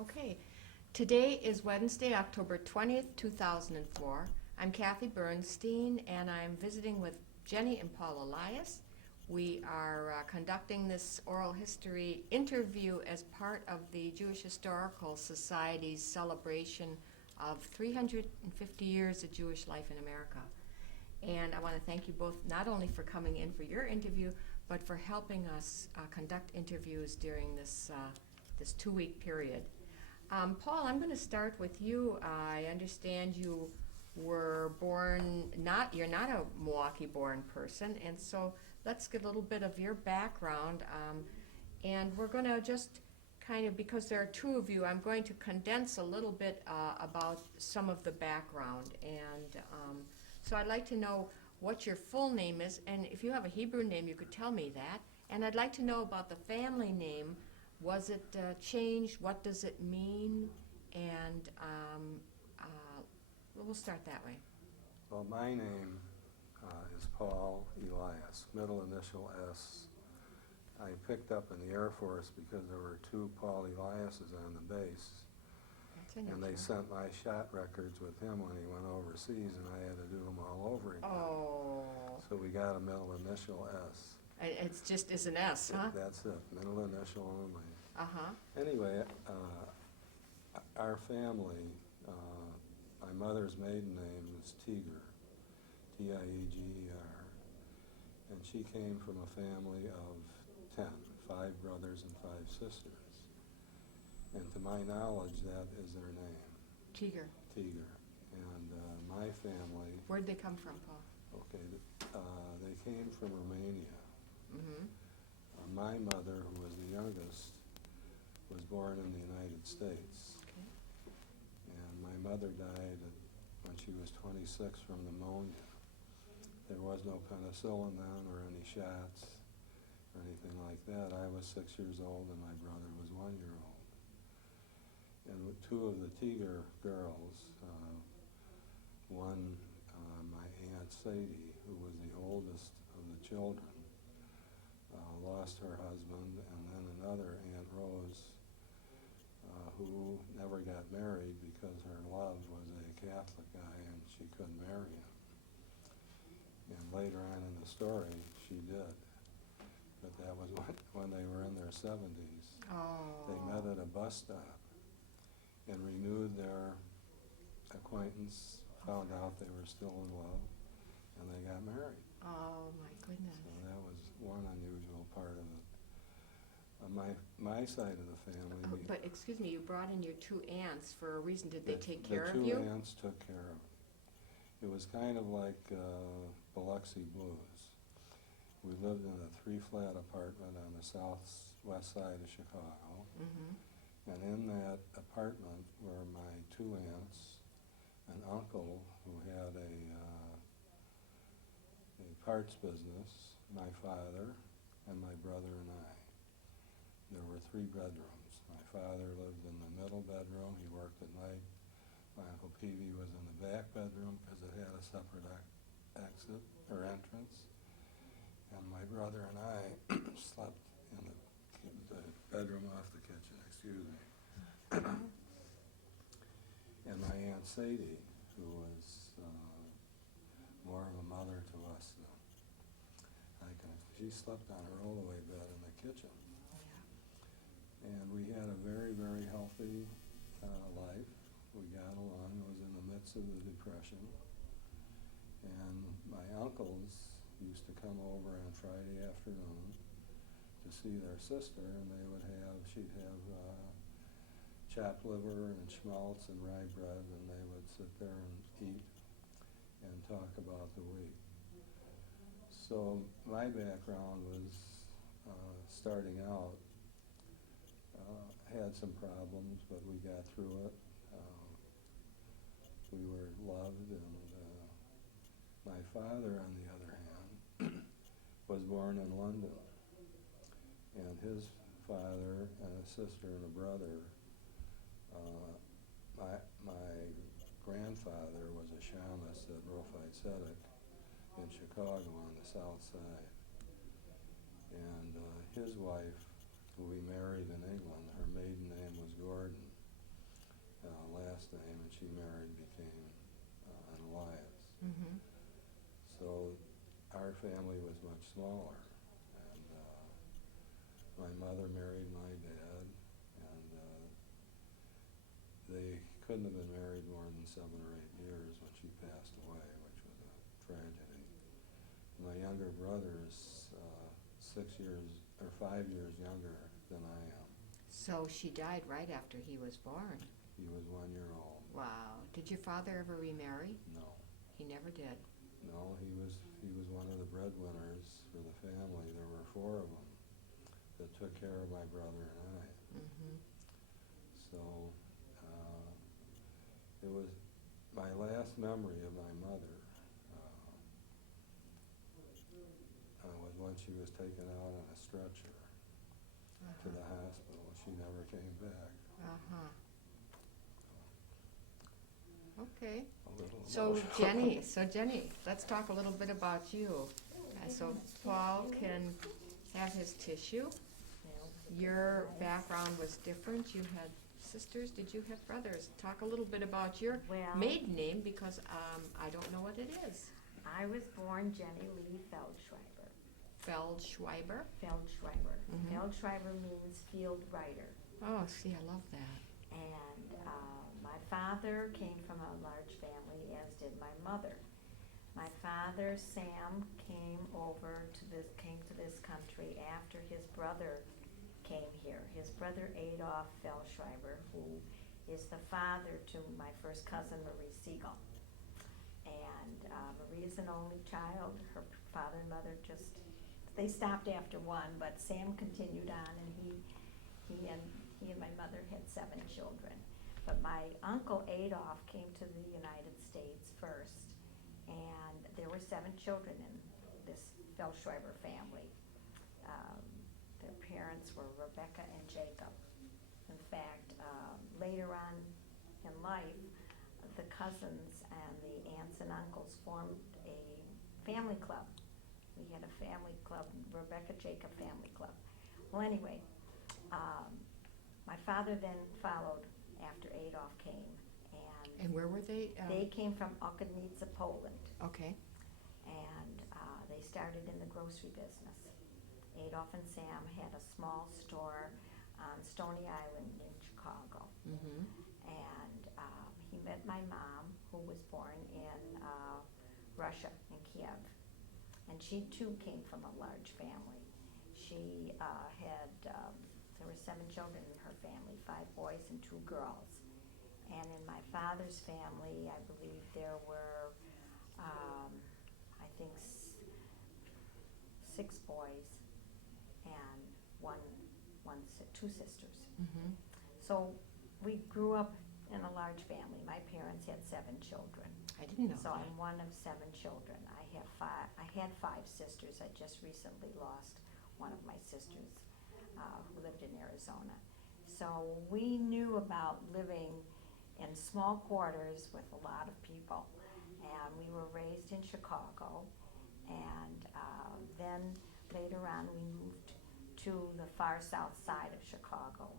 Okay. Today is Wednesday, October 20th, 2004. I'm Kathy Bernstein, and I'm visiting with Jennie and Paul Elias. We are conducting this oral history interview as part of the Jewish Historical Society's celebration of 350 years of Jewish life in America. And I want to thank you both not only for coming in for your interview, but for helping us conduct interviews during this 2-week period. Paul, I'm going to start with you. I understand you were you're not a Milwaukee-born person, and so let's get a little bit of your background. And we're going to just kind of, because there are two of you, I'm going to condense a little bit about some of the background. And so I'd like to know what your full name is, and if you have a Hebrew name, you could tell me that. And I'd like to know about the family name. Was it changed? What does it mean? And we'll start that way. Well, my name is Paul Elias, middle initial S. I picked up in the Air Force because there were two Paul Eliases on the base. And they sent my shot records with him when he went overseas, and I had to do them all over again. Oh. So we got a middle initial S. It's just is an S, huh? That's it, middle initial only. Uh-huh. Anyway, our family, my mother's maiden name was Tiger, Tieger, and she came from a family of 10, 5 brothers and 5 sisters. And to my knowledge, that is their name. Tiger. And my family... Where'd they come from, Paul? Okay, they came from Romania. Mm-hmm. My mother, who was the youngest, was born in the United States. Okay. And my mother died when she was 26 from pneumonia. There was no penicillin then or any shots or anything like that. I was 6 years old and my brother was 1 year old. And with 2 of the Tiger girls, one, my Aunt Sadie, who was the oldest of the children, lost her husband, and then another Aunt Rose, who never got married because her love was a Catholic guy and she couldn't marry him. And later on in the story, she did. But that was when they were in their 70s. Oh. They met at a bus stop and renewed their acquaintance, found out they were still in love, and they got married. Oh, my goodness. So that was one unusual part of it. My side of the family... But excuse me, you brought in your 2 aunts for a reason. Did they take care of The you? 2 aunts took care of it. It was kind of like Biloxi Blues. We lived in a 3-flat apartment on the southwest side of Chicago. Mm-hmm. And in that apartment were my 2 aunts, an uncle who had a parts business, my father, and my brother and I. There were 3 bedrooms. My father lived in the middle bedroom. He worked at night. My Uncle Peavy was in the back bedroom because it had a separate exit or entrance. And my brother and I slept in the bedroom off the kitchen, excuse me. And my Aunt Sadie, who was more of a mother to us than she slept on a rollaway bed in the kitchen. Yeah. And we had a very, very healthy life. We got along. It was in the midst of the Depression. And my uncles used to come over on Friday afternoon to see their sister, and she'd have chopped liver and schmaltz and rye bread, and they would sit there and eat and talk about the week. So my background was starting out, had some problems, but we got through it. We were loved, and my father, on the other hand, was born in London, and his father and a sister and a brother, my grandfather was a shamus at Rofi Tzedek in Chicago on the south side. And his wife, who we married in England, her maiden name was Gordon. last name, and she married and became an Elias. Mm-hmm. So our family was much smaller, and my mother married my dad, and they couldn't have been married more than 7 or 8 years when she passed away, which was a tragedy. My younger brother is 6 years or 5 years younger than I am. So she died right after he was born. He was 1 year old. Wow. Did your father ever remarry? No. He never did. No, he was one of the breadwinners for the family. There were 4 of them that took care of my brother and I. Mm-hmm. So it was my last memory of my mother was when she was taken out on a stretcher to the hospital. She never came back. Uh-huh. Okay. A little So emotional. Jennie, let's talk a little bit about you. So Paul can have his tissue. Your background was different. You had sisters. Did you have brothers? Talk a little bit about your Well, maiden name, because I don't know what it is. I was born Jennie Lee Feldschreiber. Feldschreiber? Feldschreiber. Mhm. Feldschreiber means field writer. Oh, see, I love that. And my father came from a large family, as did my mother. My father, Sam, came to this country after his brother came here. His brother Adolf Feldschreiber, who is the father to my first cousin Marie Siegel. And Marie's an only child. Her father and mother they stopped after one, but Sam continued on, and he and my mother had 7 children. But my uncle Adolf came to the United States first, and there were 7 children in this Feldschreiber family. Their parents were Rebecca and Jacob. In fact, later on in life, the cousins and the aunts and uncles formed a family club. We had a family club, Rebecca Jacob Family Club. Well, anyway, my father then followed after Adolf came, And where were they? they came from Okonice, Poland, Okay. and they started in the grocery business. Adolf and Sam had a small store on Stony Island in Chicago, Mm-hmm. and he met my mom, who was born in Russia, in Kiev, and she too came from a large family. She there were 7 children in her family, 5 boys and 2 girls. And in my father's family, I believe there were, I think, 6 boys and 2 sisters. Mm-hmm. So we grew up in a large family. My parents had 7 children. I didn't know So that. I'm one of 7 children. I had 5 sisters. I just recently lost one of my sisters who lived in Arizona. So we knew about living in small quarters with a lot of people. And we were raised in Chicago. And then later on we moved to the far south side of Chicago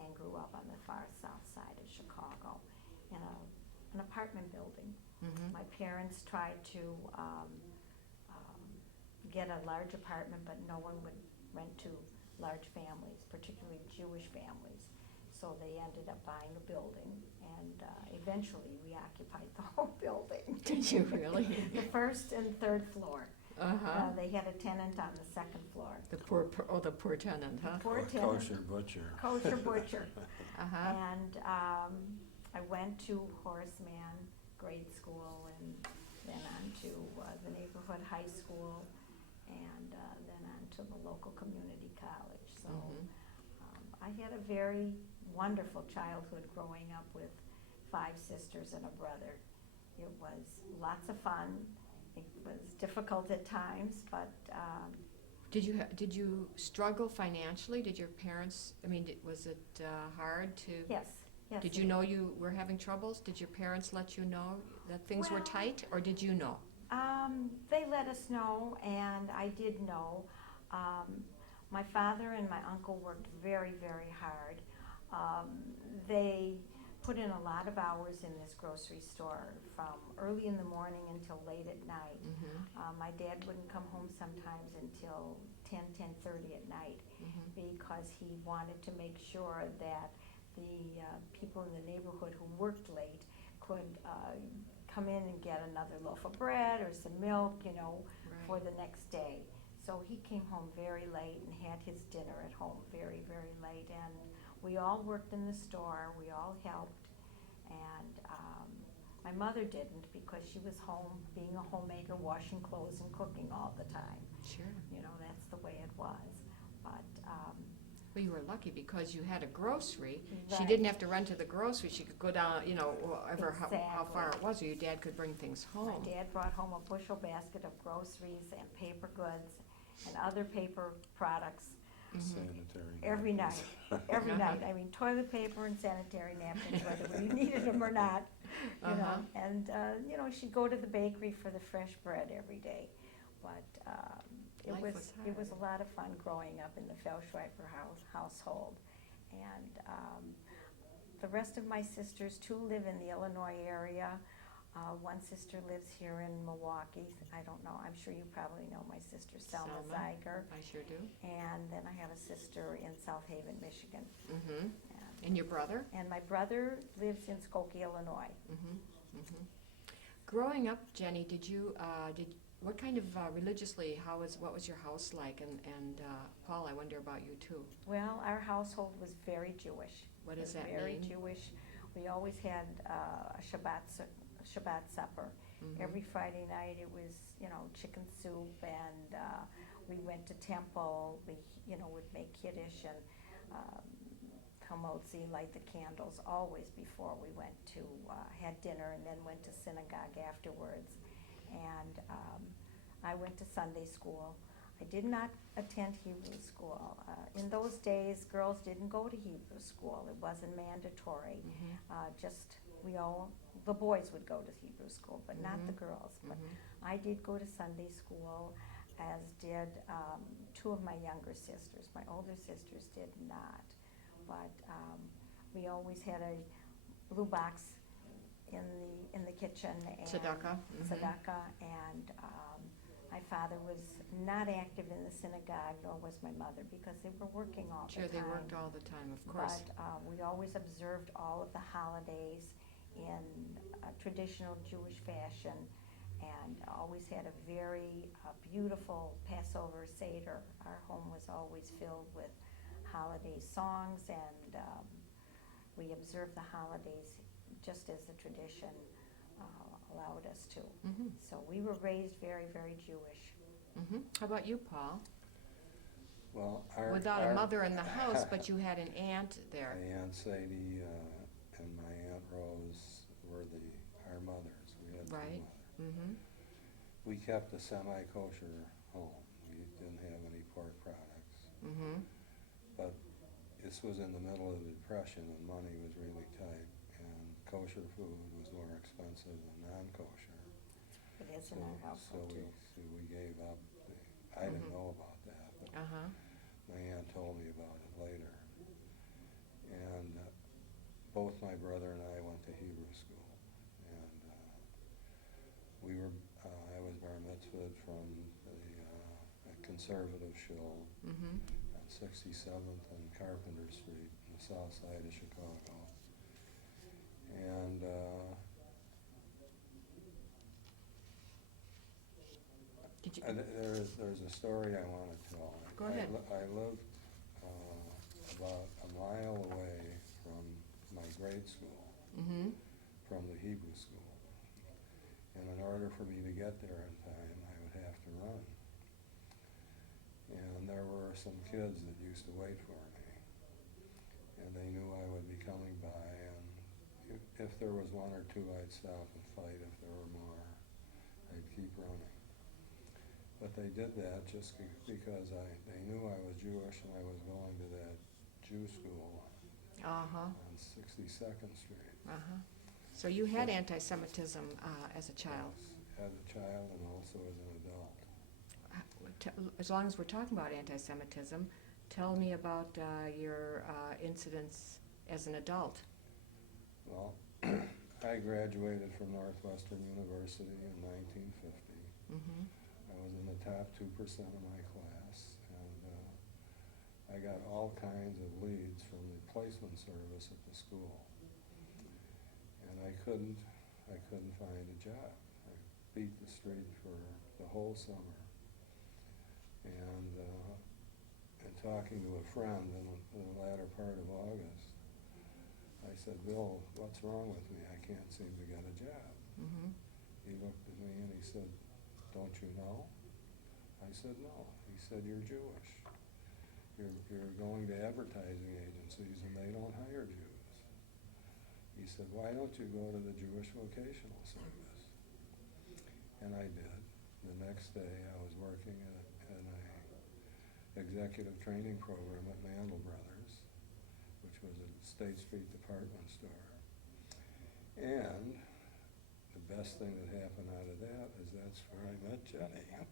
and grew up on the far south side of Chicago in an apartment building. Mm-hmm. My parents tried to get a large apartment, but no one would rent to large families, particularly Jewish families. So they ended up buying a building, and eventually we occupied the whole building. Did you really? The first and third floor. Uh-huh. They had a tenant on the second floor. The poor tenant, huh? Poor tenant. Kosher butcher. Kosher butcher. Uh-huh. And I went to Horace Mann grade school, and then on to the neighborhood high school, and then on to the local community college. So Mhm. I had a very wonderful childhood growing up with 5 sisters and a brother. It was lots of fun. It was difficult at times, but Did you struggle financially? Did your parents? I mean, was it hard to? yes. Did you know you were having troubles? Did your parents let you know that things were Well, tight, or did you know? They let us know, and I did know. My father and my uncle worked very, very hard. They put in a lot of hours in this grocery store, from early in the morning until late at night. My dad wouldn't come home sometimes until 10:30 at night, because he wanted to make sure that the people in the neighborhood who worked late could come in and get another loaf of bread or some milk, for the next day. So he came home very late and had his dinner at home very, very late. And we all worked in the store, we all helped. And my mother didn't, because she was home being a homemaker, washing clothes and cooking all the time. Sure. That's the way it was. But Well, you were lucky because you had a grocery. She Right. didn't have to run to the grocery. She could go down, whatever, how far Exactly. it was, or your dad could bring things my home. dad brought home a bushel basket of groceries and paper goods and other paper products Sanitary. every napkins. night. Every Uh-huh. night. I mean, toilet paper and sanitary napkins, whether we needed them or not. Uh-huh. And she'd go to the bakery for the fresh bread every day. But it Life was was it was hard. a lot of fun growing up in the Felschreiber household. And the rest of my sisters too live in the Illinois area. One sister lives here in Milwaukee. I don't know. I'm sure you probably know my sister Selma Selma. Zeiger. I sure do. And then I have a sister in South Haven, Michigan. Mm-hmm. And, And your brother? and my brother lives in Skokie, Illinois. Mm-hmm. Mm-hmm. Growing up, Jenny, what kind of religiously, what was your house like? And Paul, I wonder about you too. Well, our household was very Jewish. What does that Very mean? Jewish. We always had a Shabbat supper. Mhm. Every Friday night it was, chicken soup, and we went to temple. We, would make kiddush and kamotzi, light the candles always before we went to, had dinner, and then went to synagogue afterwards. And I went to Sunday school. I did not attend Hebrew school. In those days, girls didn't go to Hebrew school. It wasn't mandatory. The boys would go to Hebrew school, but not the girls. But I did go to Sunday school, as did two of my younger sisters. My older sisters did not. But we always had a blue box in the kitchen. And Tzedakah. Mhm. Tzedakah, and my father was not active in the synagogue, nor was my mother, because they were working all the Sure, time. they worked all the time, of course. But we always observed all of the holidays in a traditional Jewish fashion, and always had a very beautiful Passover Seder. Our home was always filled with holiday songs, and we observed the holidays just as the tradition allowed us to. Mm-hmm. So we were raised very, very Jewish. Mm-hmm. How about you, Paul? Well, Without a mother in the house, but you had an aunt there. My Aunt Sadie and my Aunt Rose were our mothers. We had two Right. mothers. Mm-hmm. We kept a semi-kosher home. We didn't have any pork products. Mm-hmm. But this was in the middle of the Depression, and money was really tight, and kosher food was more expensive than non-kosher. It is So, in our so household we, too. so we gave up. I didn't Mhm. know about that, but Uh-huh. my aunt told me about it later. And both my brother and I went to Hebrew school, and I was bar mitzvahed from a conservative shul Mm-hmm. on 67th and Carpenter Street in the south side of Chicago. And Did you? there's a story I want to tell. Go ahead. I lived about a mile away from my grade school, Mm-hmm. from the Hebrew school. And in order for me to get there in time, I would have to run. And there were some kids that used to wait for me. And they knew I would be coming by, and if there was one or two, I'd stop and fight. If there were more, I'd keep running. But they did that just because they knew I was Jewish and I was going to that Jew school Uh-huh. on 62nd Street. Uh-huh. So you had anti-Semitism as a child. Yes, as a child and also as an adult. As long as we're talking about anti-Semitism, tell me about your incidents as an adult. Well, I graduated from Northwestern University in 1950. Mm-hmm. I was in the top 2% of my class, and I got all kinds of leads from the placement service at the school. And I couldn't find a job. I beat the street for the whole summer. And talking to a friend in the latter part of August, I said, Bill, what's wrong with me? I can't seem to get a job. Mm-hmm. He looked at me and he said, don't you know? I said, no. He said, you're Jewish. You're going to advertising agencies and they don't hire Jews. He said, why don't you go to the Jewish Vocational Service? And I did. The next day I was working in an executive training program at Mandel Brothers, which was a State Street department store. And the best thing that happened out of that is that's where I met Jennie.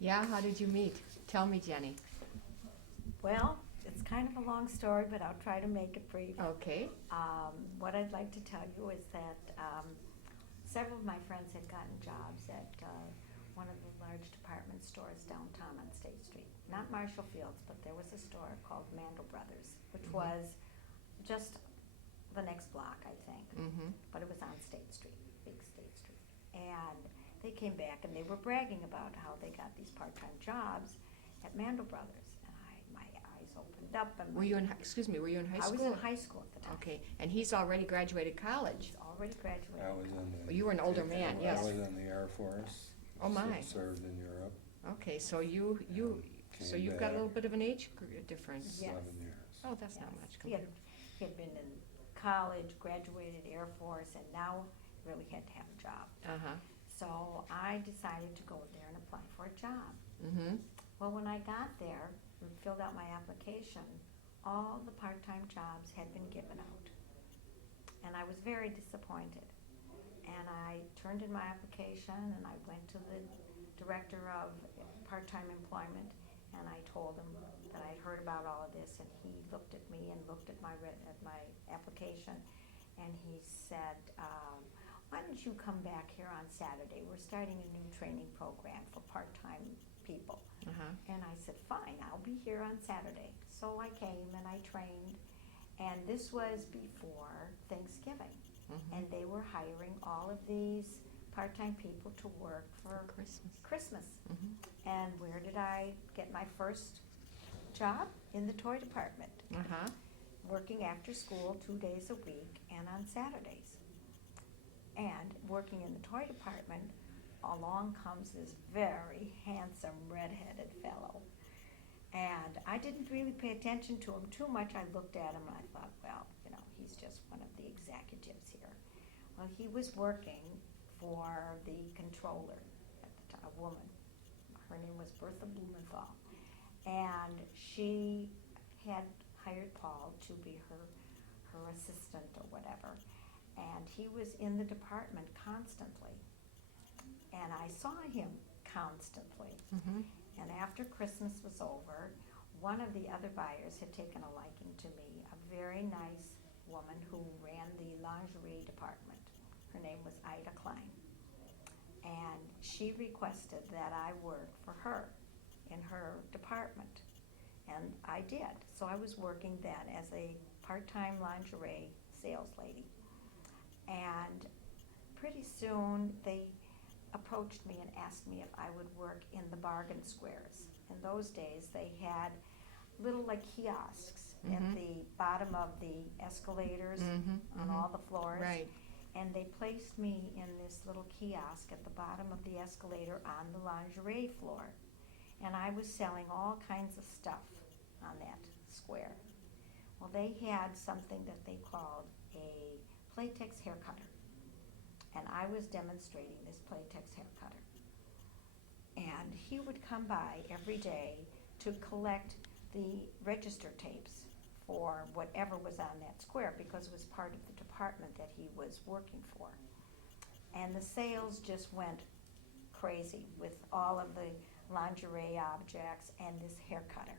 Yeah, how did you meet? Tell me, Jennie. Well, it's kind of a long story, but I'll try to make it brief. Okay. What I'd like to tell you is that several of my friends had gotten jobs at one of the large department stores downtown on State Street. Not Marshall Fields, but there was a store called Mandel Brothers, which Mm-hmm. was just the next block, I think. Mm-hmm. But it was on State Street, big State Street. And they came back and they were bragging about how they got these part-time jobs at Mandel Brothers. And my eyes opened up. And Were you in high school? I was in high school at the time. Okay, and he's already graduated college. He's already graduated. I was in the. Well, you were an older man, yes. I was in the Air Force. Oh, my. Served in Europe. Okay, so you've Came got a little back. bit of an age difference. Yes. 7 years. Oh, that's not Yes. much. He had been in college, graduated Air Force, and now really had to have a job. Uh-huh. So I decided to go there and apply for a job. Mm-hmm. Well, when I got there and filled out my application, all the part-time jobs had been given out. And I was very disappointed. And I turned in my application and I went to the director of part-time employment and I told him that I'd heard about all of this, and he looked at me and looked at my application and he said, why don't you come back here on Saturday? We're starting a new training program for part-time people. Uh-huh. And I said, fine, I'll be here on Saturday. So I came and I trained, and this was before Thanksgiving. Mm-hmm. And they were hiring all of these part-time people to work for Christmas. Mm-hmm. And where did I get my first job? In the toy department. Uh-huh. Working after school 2 days a week and on Saturdays. And working in the toy department, along comes this very handsome red-headed fellow. And I didn't really pay attention to him too much. I looked at him and I thought, well, he's just one of the executives here. Well, he was working for the controller at the time, a woman. Her name was Bertha Blumenthal. And she had hired Paul to be her assistant or whatever. And he was in the department constantly. And I saw him constantly. Mm-hmm. And after Christmas was over, one of the other buyers had taken a liking to me, a very nice woman who ran the lingerie department. Her name was Ida Klein. And she requested that I work for her in her department. And I did. So I was working then as a part-time lingerie sales lady. And pretty soon they approached me and asked me if I would work in the bargain squares. In those days they had little like kiosks at Mhm. the bottom of the escalators Mhm, on mhm. all the floors. Right. And they placed me in this little kiosk at the bottom of the escalator on the lingerie floor. And I was selling all kinds of stuff on that square. Well, they had something that they called a Playtex hair cutter. And I was demonstrating this Playtex hair cutter. And he would come by every day to collect the register tapes for whatever was on that square, because it was part of the department that he was working for. And the sales just went crazy with all of the lingerie objects and this hair cutter,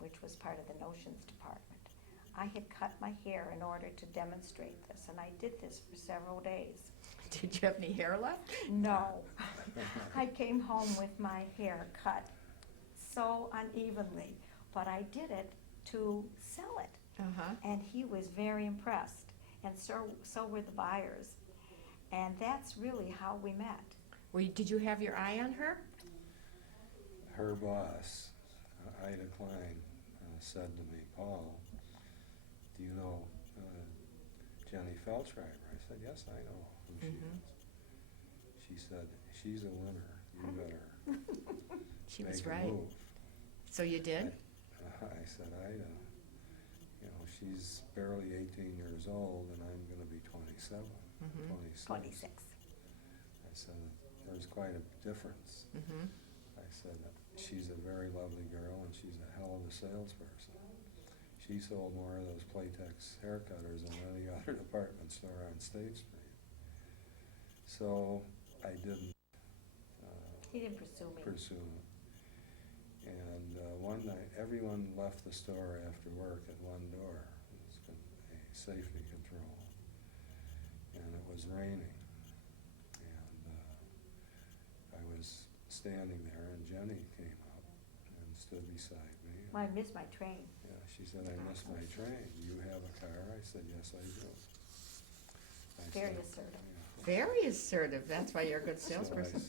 which was part of the notions department. I had cut my hair in order to demonstrate this, and I did this for several days. Did you have any hair left? No. I came home with my hair cut so unevenly, but I did it to sell it. Uh-huh. And he was very impressed, and so were the buyers. And that's really how we met. Did you have your eye on her? Her boss, Ida Klein, said to me, Paul, do you know Jennie Feltschreiber? I said, yes, I know who she is. She said, she's a winner. You better She make was a right. move. So you did? I said, Ida, she's barely 18 years old, and I'm going to be 27, 26. 26. I said, there's quite a difference. I said, she's a very lovely girl, and she's a hell of a salesperson. She sold more of those Playtex hair cutters than any other department store on State Street. So I didn't He didn't pursue me. And one night, everyone left the store after work at one door. It was a safety control. And it was raining. And I was standing there, and Jennie came up and stood beside me. Well, I missed my train. Yeah, she said, I missed my train. You have a car? I said, yes, I do. Very assertive. Yeah. Very assertive. That's why you're a good So salesperson.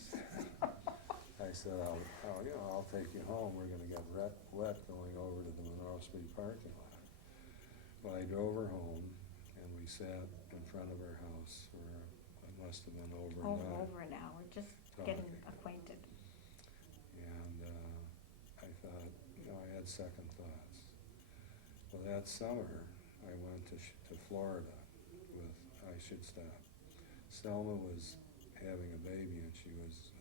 I said, I'll take you home. We're going to get wet going over to the Monroe Street parking lot. Well, I drove her home, and we sat in front of her house for, it must have been Over an hour, just getting Talking. acquainted. And I thought, I had second thoughts. Well, that summer, I went to Florida with, I should stop. Selma was having a baby, and she was,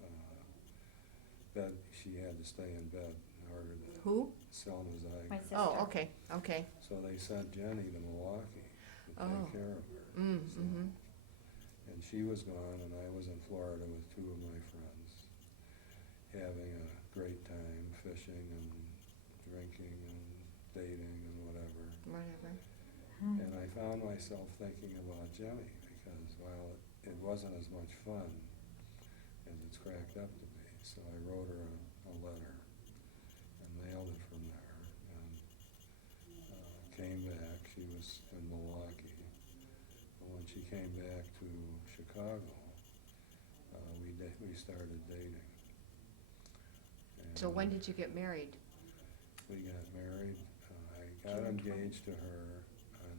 she had to stay in bed in order to. Who? Selma's My eye. sister. Oh, okay, okay. So they sent Jennie to Milwaukee to Oh. take care of her. So, and she was gone, and I was in Florida with two of my friends, having a great time fishing and drinking and dating and whatever. Whatever. And I found myself thinking about Jennie because, while it wasn't as much fun as it's cracked up to be, so I wrote her a letter and mailed it from there, and came back. She was in Milwaukee. But when she came back to Chicago, we started dating. So And when did you get married? we got married? I got June 20. engaged to her on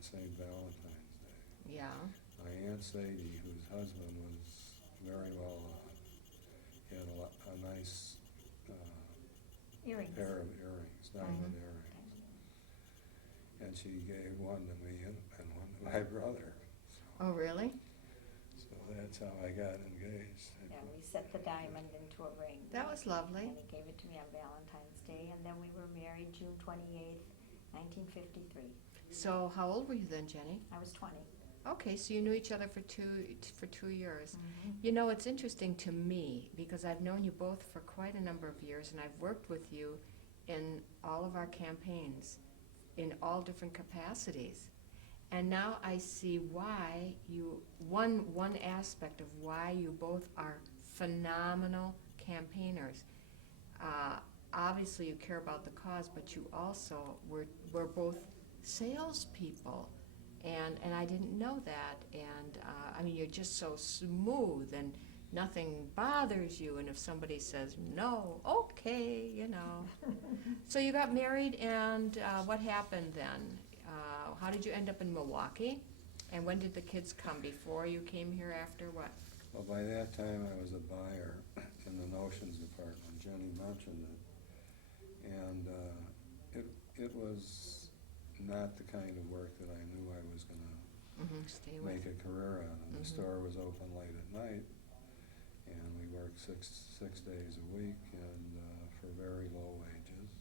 St. Valentine's Day. Yeah. My Aunt Sadie, whose husband was very well off, he had a nice Earrings. pair of earrings, diamond earrings. And she gave one to me and one to my brother. Oh, really? So that's how I got engaged. Yeah, we set the diamond into a ring. That was lovely. And he gave it to me on Valentine's Day, and then we were married June 28th, 1953. So how old were you then, Jennie? I was 20. Okay, so you knew each other for 2 years. You know, it's interesting to me because I've known you both for quite a number of years, and I've worked with you in all of our campaigns in all different capacities. And now I see why one aspect of why you both are phenomenal campaigners. Obviously you care about the cause, but you also were both salespeople. And I didn't know that. And I mean, you're just so smooth and nothing bothers you. And if somebody says no, okay, So you got married, and what happened then? How did you end up in Milwaukee? And when did the kids come? Before you came here, after what? Well, by that time, I was a buyer in the notions department. Jennie mentioned it. And it was not the kind of work that I knew I was going to Stay make with. a career out of. The store was open late at night, and we worked six days a week, and for very low wages.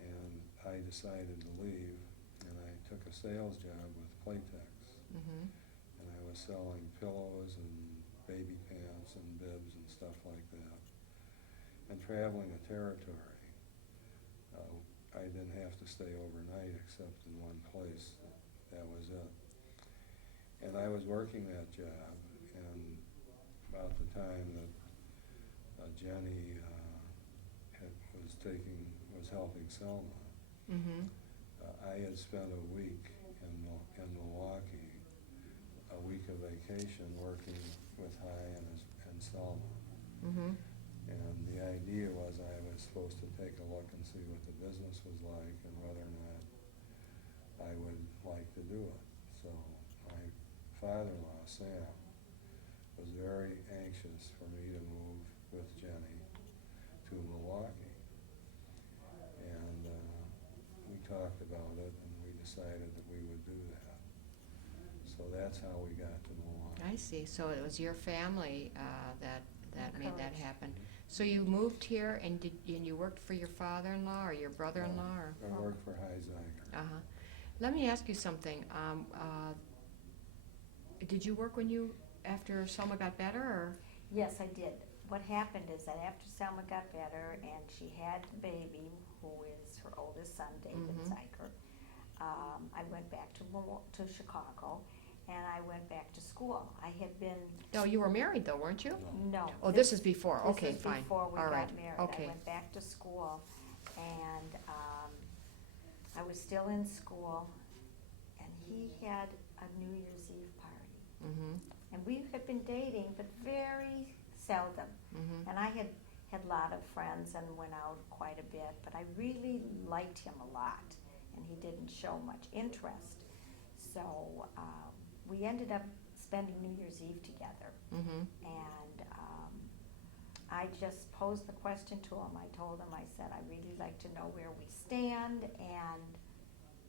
And I decided to leave, and I took a sales job with Playtex. And I was selling pillows and baby pants and bibs and stuff like that, and traveling the territory. I didn't have to stay overnight except in one place. That was it. And I was working that job, and about the time that Jennie was helping Selma, Mm-hmm. I had spent a week in Milwaukee, a week of vacation working with Hy and Selma. Mm-hmm. And the idea was I was supposed to take a look and see what the business was like and whether or not I would like to do it. So my father-in-law, Sam, was very anxious for me to move with Jennie to Milwaukee. And we talked about it, and we decided that we would do that. So that's how we got to Milwaukee. I see. So it was your family that made that Correct. happen. So you moved here, and you worked for your father-in-law or your brother-in-law, or? I worked for Hy Zeiger. Uh-huh. Let me ask you something. Did you work after Selma got better, or? Yes, I did. What happened is that after Selma got better and she had the baby, who is her oldest son, David Mhm. Zeiger, I went back to Chicago, and I went back to school. I had been, No, you were married though, weren't you? no. Oh, this is before. This Okay, was fine. before we All got right. married. Okay. I went back to school, and I was still in school, and he had a New Year's Eve party. Mm-hmm. And we had been dating, but very seldom. Mm-hmm. And I had a lot of friends and went out quite a bit, but I really liked him a lot, and he didn't show much interest. So we ended up spending New Year's Eve together, Mm-hmm. and I just posed the question to him. I told him, I said, I'd really like to know where we stand, and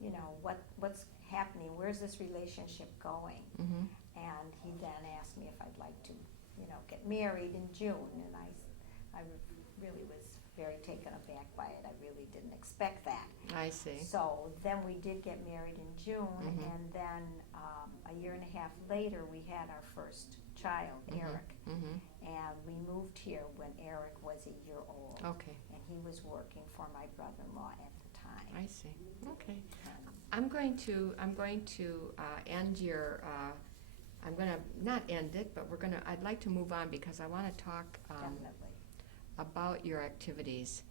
you know what's happening. Where's this relationship going? Mm-hmm. And he then asked me if I'd like to, get married in June, and I really was very taken aback by it. I really didn't expect that. I see. So then we did get married in June, Mhm. and then a year and a half later, we had our first child, Eric, Mm-hmm. and we moved here when Eric was a year old, Okay. and he was working for my brother-in-law at the time. I see. Okay. And I'm going to end your. I'm going to not end it, but I'd like to move on because I want to talk definitely. about your activities,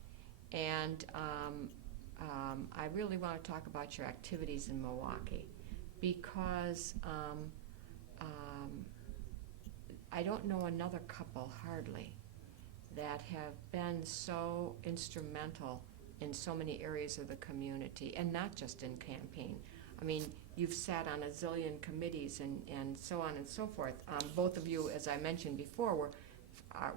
and I really want to talk about your activities in Milwaukee because I don't know another couple hardly that have been so instrumental in so many areas of the community, and not just in campaign. I mean, you've sat on a zillion committees and so on and so forth. Both of you, as I mentioned before,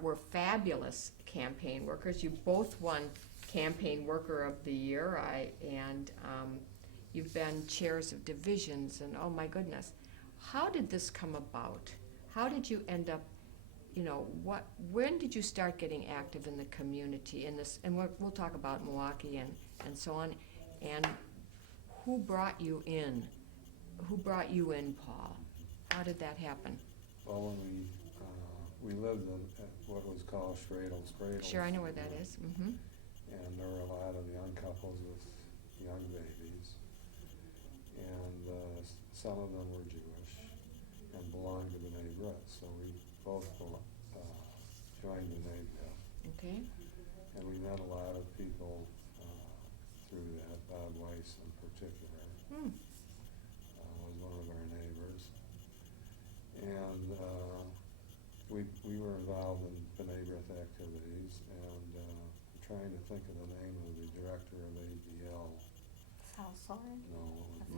were fabulous campaign workers. You both won Campaign Worker of the Year, and you've been chairs of divisions, and oh my goodness. How did this come about? How did you end up, when did you start getting active in the community in this, and we'll talk about Milwaukee and so on, and who brought you in? Who brought you in, Paul? How did that happen? Well, when we lived at what was called Stradle's Cradle. Sure, I know where that is. Mm-hmm. And there were a lot of young couples with young babies. And some of them were Jewish and belonged to B'nai B'rith. So we both joined B'nai B'rith. Okay. And we met a lot of people through that. Bob Weiss in particular was one of our neighbors. And we were involved in B'nai B'rith activities, and I'm trying to think of the name of the director of ABL. Sal Soren?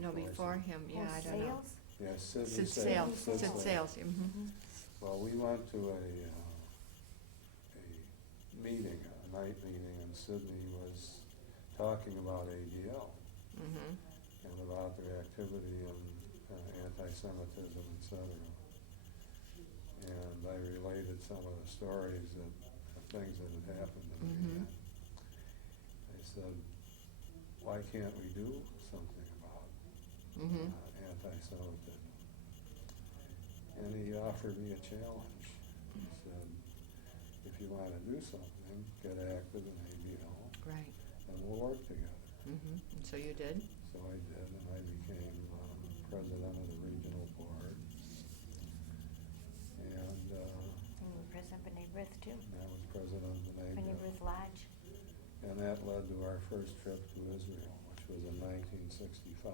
No, before him, yeah, I don't know. Sales? Yeah, Sid Sid Sales. Sales. Sid Sales. Mm-hmm. Well, we went to a meeting, a night meeting in Sydney, was talking about ABL Mm-hmm. and about their activity and anti-Semitism, etc. And I related some of the stories of things that had happened to me. Mhm. And I said, why can't we do something about Mm-hmm. anti-Semitism? And he offered me a challenge. He said, if you want to do something, get active in ABL, Right. and we'll work together. And so you did? So I did, and I became president of the regional board. And And you were president of B'nai B'rith too. I was president of the B'nai B'rith Lodge. And that led to our first trip to Israel, which was in 1965.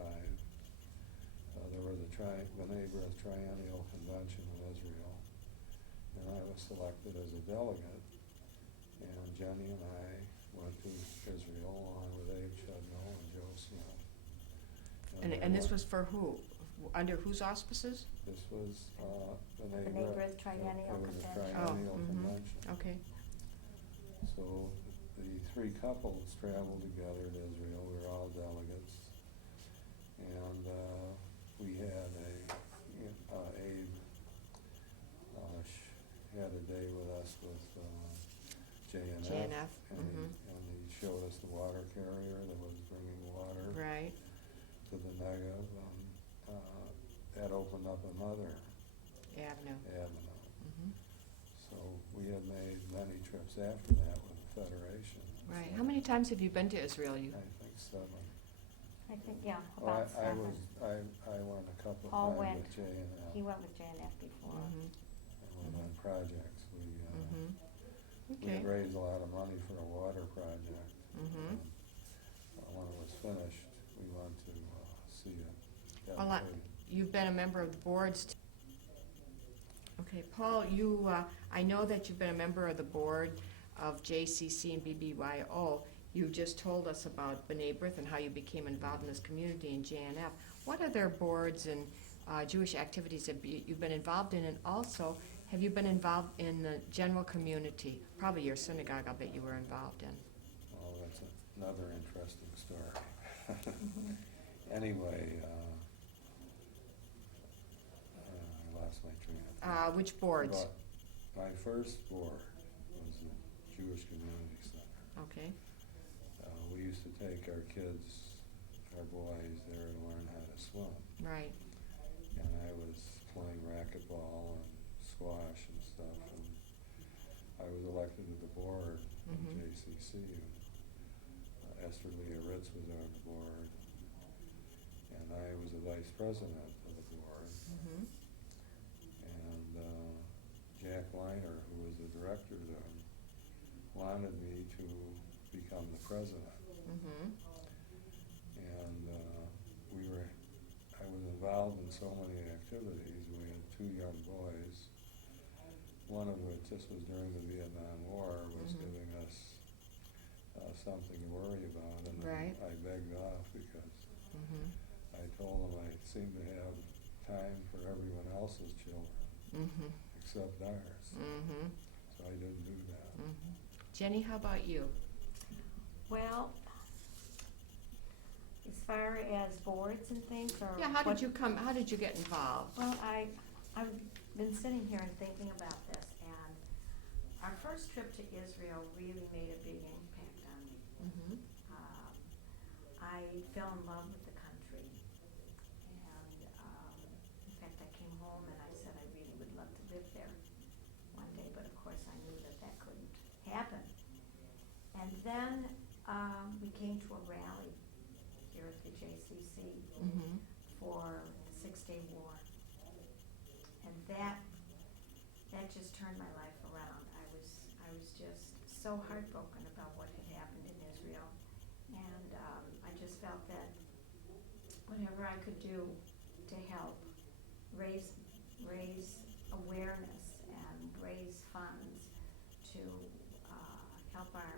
There was a B'nai B'rith Triennial Convention in Israel, and I was selected as a delegate. And Jennie and I went to Israel along with Abe Chudnow and Joe Smith. And this was for who? Under whose auspices? This was B'nai B'nai B'rith. B'rith Triennial It was a Convention. triennial mhm. convention. Okay. So the three couples traveled together to Israel. We were all delegates. And we had Abe had a day with us with JMM. JNF, And he showed us the water carrier that was bringing water Right. to the Negev. That opened up another Avenue. avenue. Mhm. So we had made many trips after that with the Federation. Right. So How many times have you been to Israel? You? I think 7. I think, yeah, Well, about seven. I went a couple Paul of times went. with J&L. He went with JNF before. Mhm. I went on projects. Mhm. We Okay. had raised a lot of money for a water project. Mhm. And, when it was finished, we went to see it. Well, you've been a member of the boards. Okay, Paul, I know that you've been a member of the board of JCC and BBYO. You just told us about B'nai B'rith and how you became involved in this community in JNF. What other boards and Jewish activities have you've been involved in? And also, have you been involved in the general community? Probably your synagogue, I'll bet you were involved in. Oh, that's another interesting story. Anyway, I lost my train of thought. Which boards? But my first board was the Jewish Community Center. Okay. We used to take our kids, our boys there to learn how to swim. Right. And I was playing racquetball and squash and stuff. And I was elected to the board of Mhm. JCC. Esther Leah Ritz was on the board. And I was the vice president of the board. Mhm. And Jack Weiner, who was the director then, wanted me to become the president. Mhm. And I was involved in so many activities. We had 2 young boys, one of which, this was during the Vietnam War, was Mhm. giving us something to worry about. And Right. I begged off because Mhm. I told him I seemed to have time for everyone else's children Mhm. except ours. Mhm. So I didn't do that. Mhm. Jenny, how about you? Well, as far as boards and things, or Yeah, how what- how did you get involved? Well, I've been sitting here and thinking about this, and our first trip to Israel really made a big impact on me. Mhm. I fell in love with the country, and in fact, I came home and I said I really would love to live there one day, but of course I knew that that couldn't happen. And then we came to a rally here at the JCC Mhm. for the 6-Day War. And that just turned my life around. I was just so heartbroken about what had happened in Israel. And I just felt that whatever I could do to help raise awareness and raise funds to help our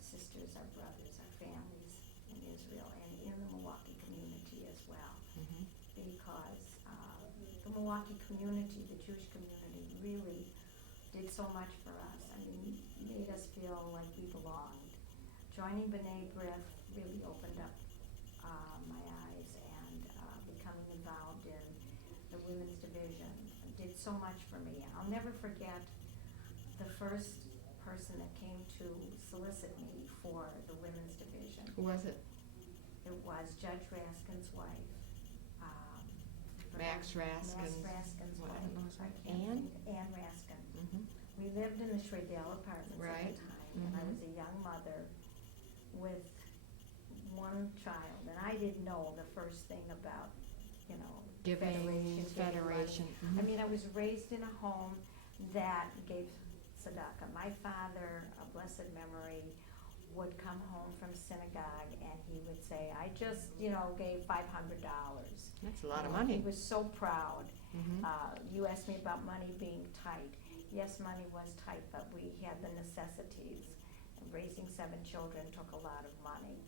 sisters, our brothers, our families in Israel and in the Milwaukee community as well. Mhm. Because the Milwaukee community, the Jewish community, really did so much for us. I mean, made us feel like we belonged. Joining B'nai B'rith really opened up my eyes, and becoming involved in the women's division did so much for me. I'll never forget the first person that came to solicit me for the women's division. Who was it? It was Judge Raskin's wife. Max Raskin. Max Raskin's What, I wife. don't know his I name. can't Ann? think- Ann Raskin. Mhm. We lived in the Schradale apartments Right. at the time, and I Mhm. was a young mother with one child, and I didn't know the first thing about, Giving, federation. Mhm. I mean, I was raised in a home that gave tzedakah. My father, a blessed memory, would come home from synagogue and he would say, I just, gave $500. That's a lot of He money. was so proud. Mhm. You asked me about money being tight. Yes, money was tight, but we had the necessities. Raising 7 children took a lot of money,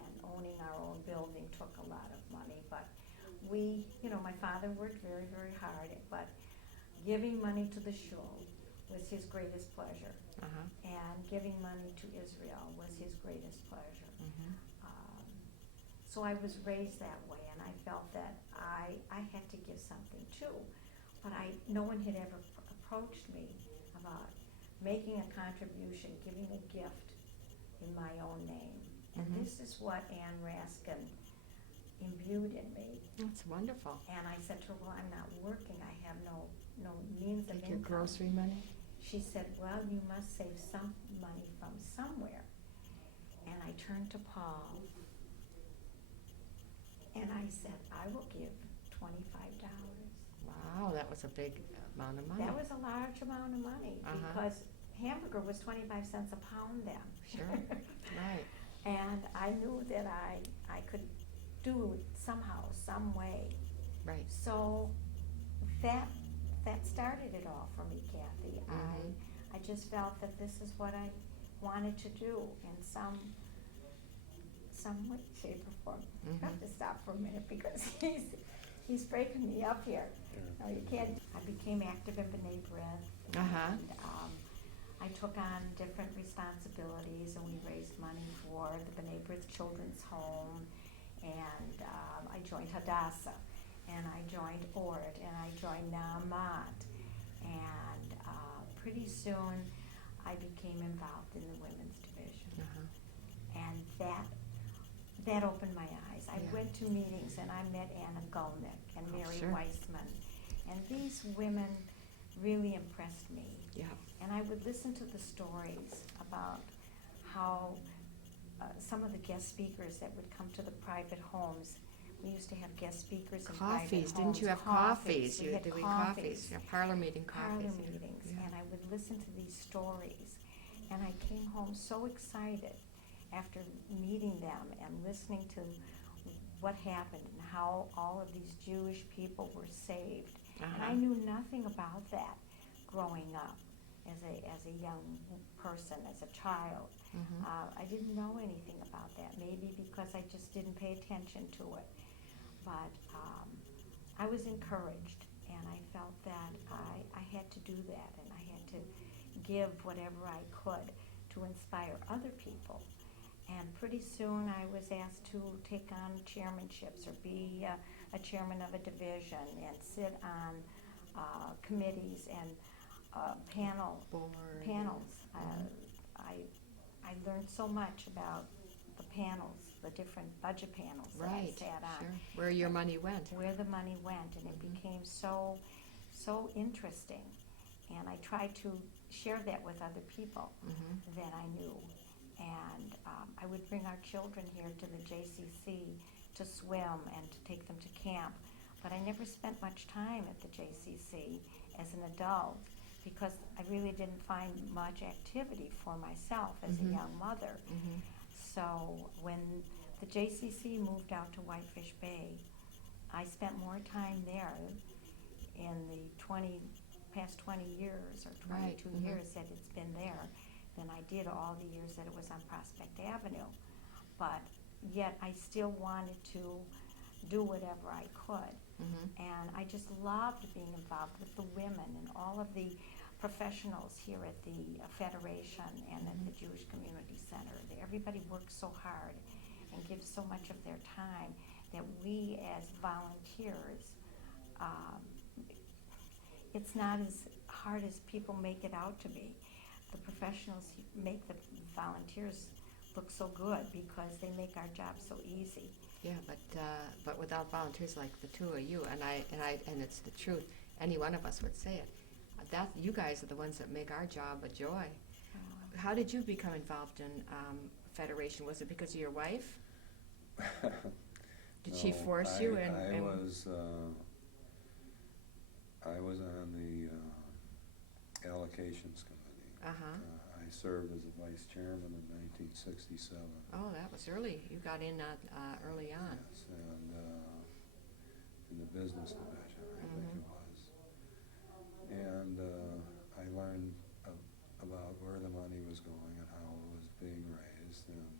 and owning our own building took a lot of money. But my father worked very, very hard, but giving money to the shul was his greatest pleasure, Uh-huh. and giving money to Israel was his greatest pleasure. Mhm. So I was raised that way, and I felt that I had to give something too. But no one had ever approached me about making a contribution, giving a gift in my own name. And Mhm. this is what Ann Raskin imbued in me. That's wonderful. And I said to her, well, I'm not working. I have no means of Take your income. grocery money? She said, well, you must save some money from somewhere. And I turned to Paul and I said, I will give $25. Wow, that was a big amount of money. That was a large amount of money Uh-huh. because hamburger was 25 cents a pound then. Sure, right. And I knew that I could do it somehow, some way. Right. So that started it all for me, Kathy. Mhm. I just felt that this is what I wanted to do in some way, shape, or form. Mhm. I have to stop for a minute because he's breaking me up here. No, you can't. I became active in B'nai B'rith. Uh-huh. And, I took on different responsibilities, and we raised money for the B'nai B'rith Children's Home, and I joined Hadassah, and I joined Ort, and I joined Naamat, and pretty soon I became involved in the women's division, Uh-huh. and that opened my eyes. I Yeah. went to meetings, and I met Anna Gulnick and Oh, Mary sure. Weissman, and these women really impressed me. Yeah. And I would listen to the stories about how some of the guest speakers that would come to the private homes. We used to have guest speakers in private Coffees, homes. didn't you have coffees? We You had doing coffees. Yeah, parlor meeting coffees. Parlor meetings, Yeah. and I would listen to these stories. And I came home so excited after meeting them and listening to what happened and how all of these Jewish people were saved. And Uh-huh. I knew nothing about that growing up as a young person, as a child. Mhm. I didn't know anything about that, maybe because I just didn't pay attention to it. But I was encouraged, and I felt that I had to do that, and I had to give whatever I could to inspire other people. And pretty soon I was asked to take on chairmanships or be a chairman of a division and sit on committees and panels. I learned so much about the panels, the different budget panels that I Right, sat on. sure. Where your money went. Where the money went, and it Mhm. became so interesting. And I tried to share that with other people Mhm. that I knew. And I would bring our children here to the JCC to swim and to take them to camp. But I never spent much time at the JCC as an adult because I really didn't find much activity for myself as Mhm. a young mother. Mhm. So when the JCC moved out to Whitefish Bay, I spent more time there in the past 20 years or 22 Right, mhm. years that it's been there than I did all the years that it was on Prospect Avenue. But yet I still wanted to do whatever I could. Mhm. And I just loved being involved with the women and all of the professionals here at the Federation and at the Jewish Community Center. Everybody works so hard and gives so much of their time that we as volunteers, it's not as hard as people make it out to be. The professionals make the volunteers look so good because they make our job so easy. Yeah, but without volunteers like the two of you, and it's the truth. Any one of us would say it. That you guys are the ones that make our job a joy. How did you become involved in federation? Was it because of your wife? Did No, she force you? And I was on the allocations committee. Uh-huh. I served as a vice chairman in 1967. Oh, that was early. You got in early on. Yes, and in the business division, I think it was. And I learned about where the money was going and how it was being raised. And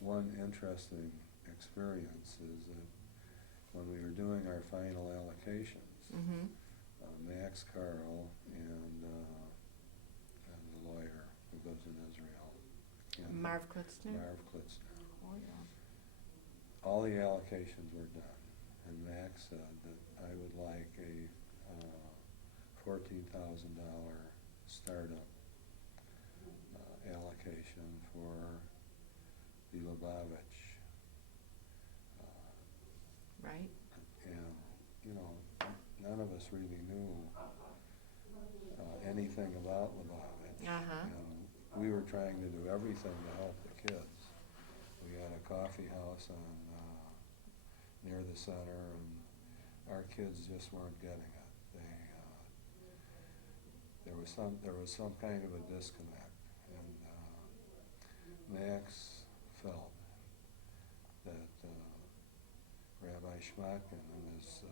one interesting experience is that when we were doing our final allocations, Mm-hmm. Max Carl and the lawyer who lives in Israel, and Marv Klitzner? Marv Klitzner. Oh, yeah. All the allocations were done, and Max said that I would like a $14,000 startup allocation for the Lubavitch. Right. And, you know, none of us really knew anything about Lubavitch. Uh-huh. And we were trying to do everything to help the kids. We had a coffee house on near the center, and our kids just weren't getting it. There was some kind of a disconnect, and Max felt that Rabbi Schmacken and his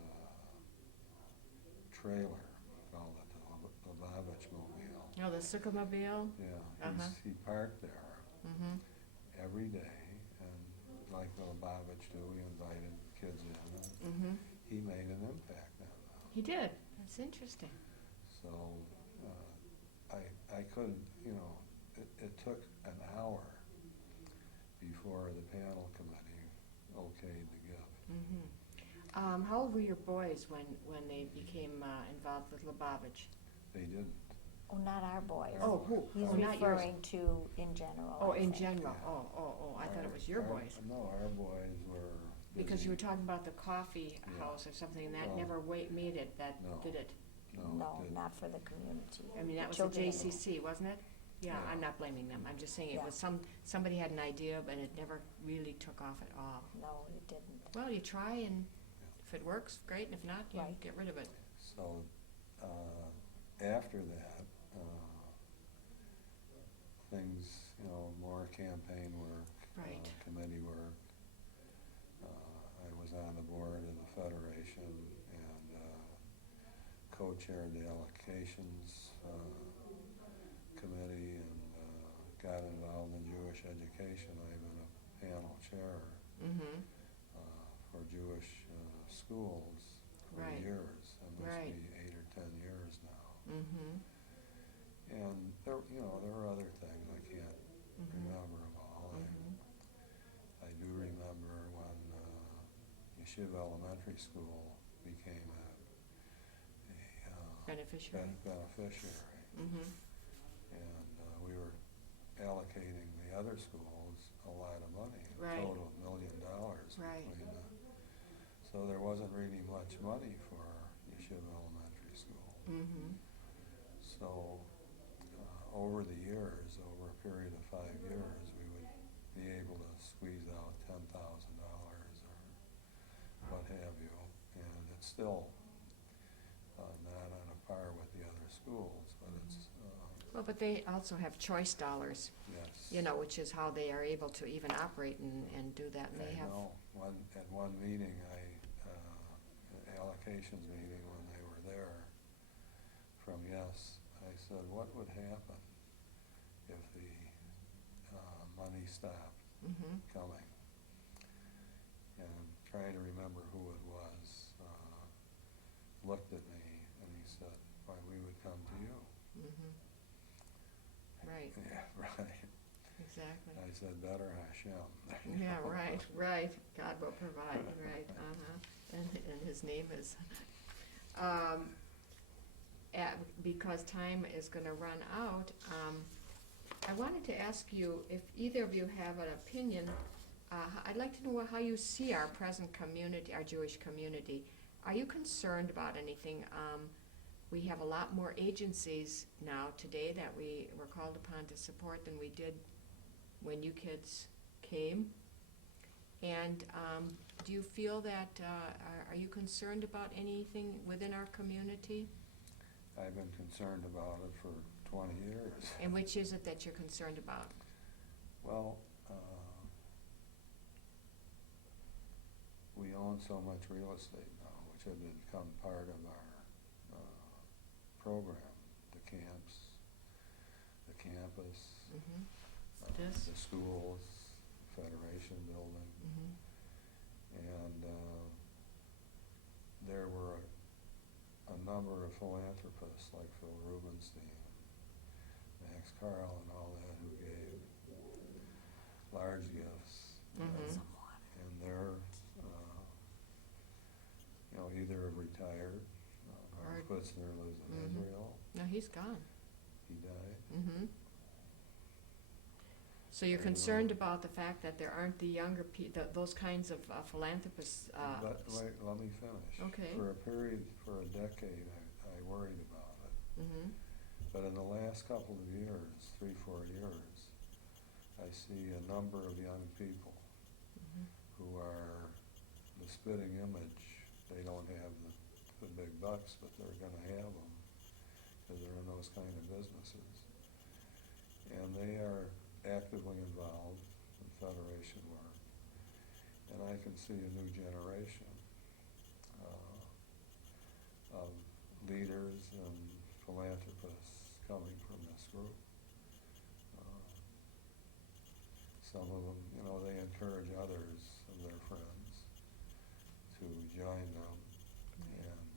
trailer, called it the Lubavitch Mobile. Oh, the Sukkah-mobile? Yeah, Uh-huh. he parked there Mm-hmm. every day, and like the Lubavitch do, he invited kids in, and Mm-hmm. he made an impact on them. He did. That's interesting. So I couldn't, you know, it took an hour before the panel committee okayed the gift. Mm-hmm. How old were your boys when they became involved with Lubavitch? They didn't. Oh, not our boys. Oh, who? He's Oh, not yours. referring to in general. Oh, I in think. general. Oh, I thought it was your boys. No, our boys were Because you were busy. talking about the coffee Yeah. house or something, and that Well, never made it, no. did it? No, it didn't. not for the community. I mean, that was the Children in the- JCC, wasn't it? Yeah, Yeah. I'm not blaming them. I'm just saying it Yeah. was somebody had an idea, but it never really took off at all. No, it didn't. Well, you try, and if it works, great, and if not, you Right. get rid of it. So after that, things, you know, more campaign work, Right. committee work. I was on the board of the Federation and co-chaired the allocations committee and got involved in Jewish education. I've been a panel chair Mm-hmm. for Jewish schools for Right. years. It must Right. be 8 or 10 years now. Mm-hmm. And there, you know, there were other things I can't Mm-hmm. remember them all. Mm-hmm. I do remember when Yeshiva Elementary School became a Beneficiary. beneficiary, Mm-hmm. and we were allocating the other schools a lot of money, a Right. total of $1 million Right. between them. So there wasn't really much money for Yeshiva Elementary School. Mm-hmm. So over the years, over a period of 5 years, we would be able to squeeze out $10,000 or what have you, and it's still not on a par with the other schools, but it's, Well, but they also have choice dollars, yes. you know, which is how they are able to even operate and do that, and they I have. know, at one meeting, allocations meeting, when they were there from Yes, I said, what would happen if the money stopped Mm-hmm. coming? And trying to remember who it was, looked at me and he said, why, we would come to you. Mm-hmm. Right, Yeah, right. exactly. I said, better Hashem. Yeah, right. God will provide, right, uh-huh. And his name is, because time is gonna run out, I wanted to ask you if either of you have an opinion. I'd like to know how you see our present community, our Jewish community. Are you concerned about anything? We have a lot more agencies now today that we were called upon to support than we did when you kids came. And do you feel that, are you concerned about anything within our community? I've been concerned about it for 20 years. And which is it that you're concerned about? Well, we own so much real estate now, which had become part of our program, the camps, the campus, This? the schools, Federation building. And there were a number of philanthropists like Phil Rubenstein, Max Carl and all that who gave large gifts. And they're, either retired, Mark Kutzner lives in Israel, No, he's gone. he died. So you're Very concerned well. about the fact that there aren't the younger those kinds of philanthropists. But wait, let me finish. Okay. For a decade, I worried about it. But in the last couple of years, 3-4 years, I see a number of young people who are the spitting image. They don't have the big bucks, but they're going to have them because they're in those kind of businesses. And they are actively involved in Federation work. And I can see a new generation of leaders and philanthropists coming from this group. Some of them, they encourage others of their friends to join them, and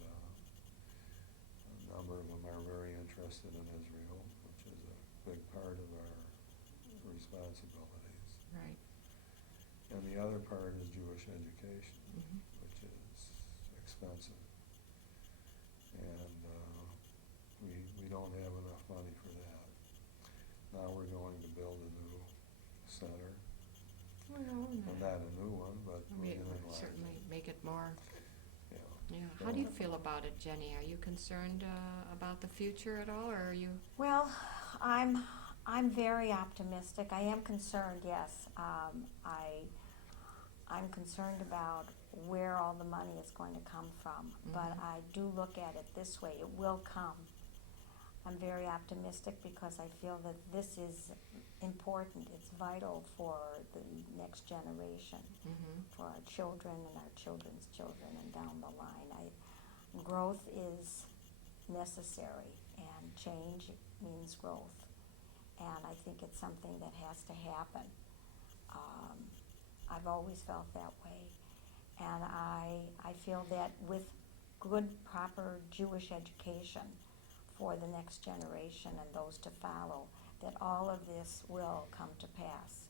a number of them are very interested in Israel, which is a big part of our responsibilities. Right. And the other part is Jewish education, which is expensive. And we don't have enough money for that. Now we're going to build a new center. Well, Well, not a new one, but we're going to certainly make it more. Yeah. Yeah. How do you feel about it, Jenny? Are you concerned about the future at all, or are you? Well, I'm very optimistic. I am concerned, yes. I'm concerned about where all the money is going to come from, but I do look at it this way: it will come. I'm very optimistic because I feel that this is important. It's vital for the next generation, for our children and our children's children, and down the line. Growth is necessary, and change means growth. And I think it's something that has to happen. I've always felt that way. And I feel that with good, proper Jewish education for the next generation and those to follow, that all of this will come to pass.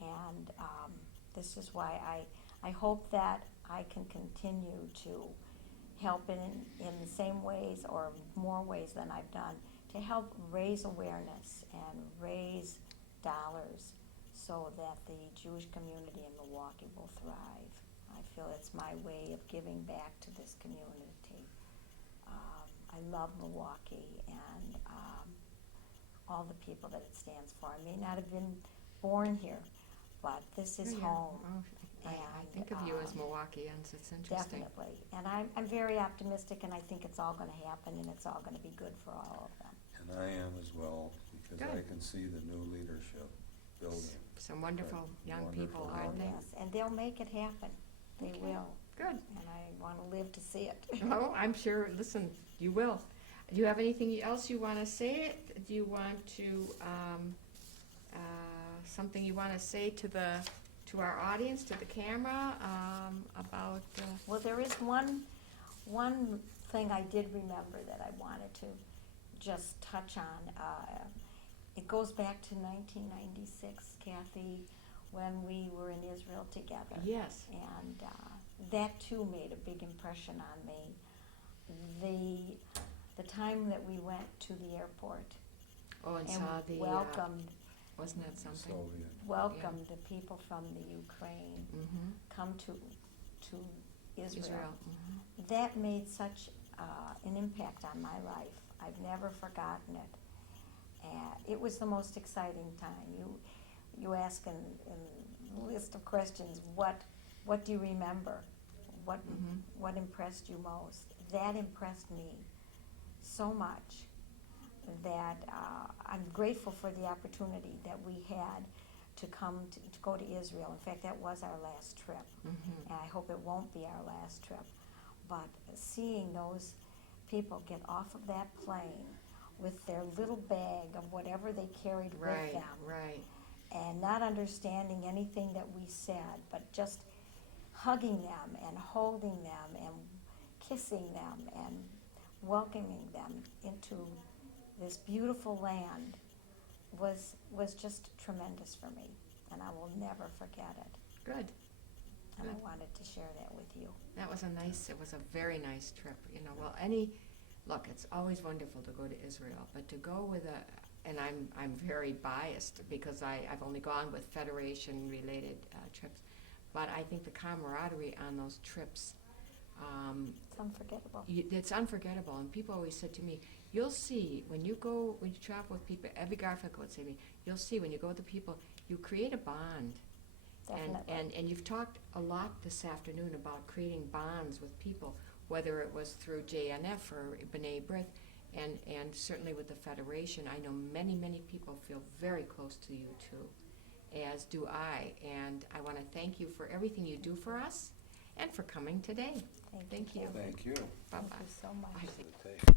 And this is why I hope that I can continue to help in the same ways or more ways than I've done to help raise awareness and raise dollars so that the Jewish community in Milwaukee will thrive. I feel it's my way of giving back to this community. I love Milwaukee and all the people that it stands for. I may not have been born here, but this is home. Oh, I think of you as Milwaukeeans. It's interesting. Definitely. And I'm very optimistic, and I think it's all going to happen, and it's all going to be good for all of them. And I am as well, because I Good. can see the new leadership building. Some wonderful young Wonderful people, young aren't they? Yes, and they'll make it happen. They Okay. will. Good. And I want to live to see it. Oh, I'm sure, listen, you will. Do you have anything else you want to say? Do you want to, something you want to say to our audience, to the camera, about, Well, there is one thing I did remember that I wanted to just touch on. It goes back to 1996, Kathy, when we were in Israel together. yes, And that too made a big impression on me. The time that we went to the airport oh, and and saw the, welcomed wasn't that something? Soviet. the people from the Ukraine Mm-hmm. come to Israel. Israel. That made such an impact on my life. I've never forgotten it. It was the most exciting time. you ask in the list of questions, what do you remember? What impressed you most? That impressed me so much that I'm grateful for the opportunity that we had to go to Israel. In fact, that was our last trip, and I hope it won't be our last trip. But seeing those people get off of that plane with their little bag of whatever they carried with them, Right. and not understanding anything that we said, but just hugging them and holding them and kissing them and welcoming them into this beautiful land was just tremendous for me, and I will never forget it. Good. And Good. I wanted to share that with you. It was a very nice trip. Look, it's always wonderful to go to Israel, but to go with and I'm very biased because I've only gone with Federation-related trips, but I think the camaraderie on those trips, It's unforgettable. it's unforgettable. And people always said to me, you'll see when you travel with people, every Garfield would say to me, you'll see when you go with the people, you create a bond. Definitely. And you've talked a lot this afternoon about creating bonds with people, whether it was through JNF or B'nai B'rith, and certainly with the Federation. I know many, many people feel very close to you too, as do I. And I want to thank you for everything you do for us and for coming today. Thank you. Thank you. Bye-bye. Thank you so much. For the tape.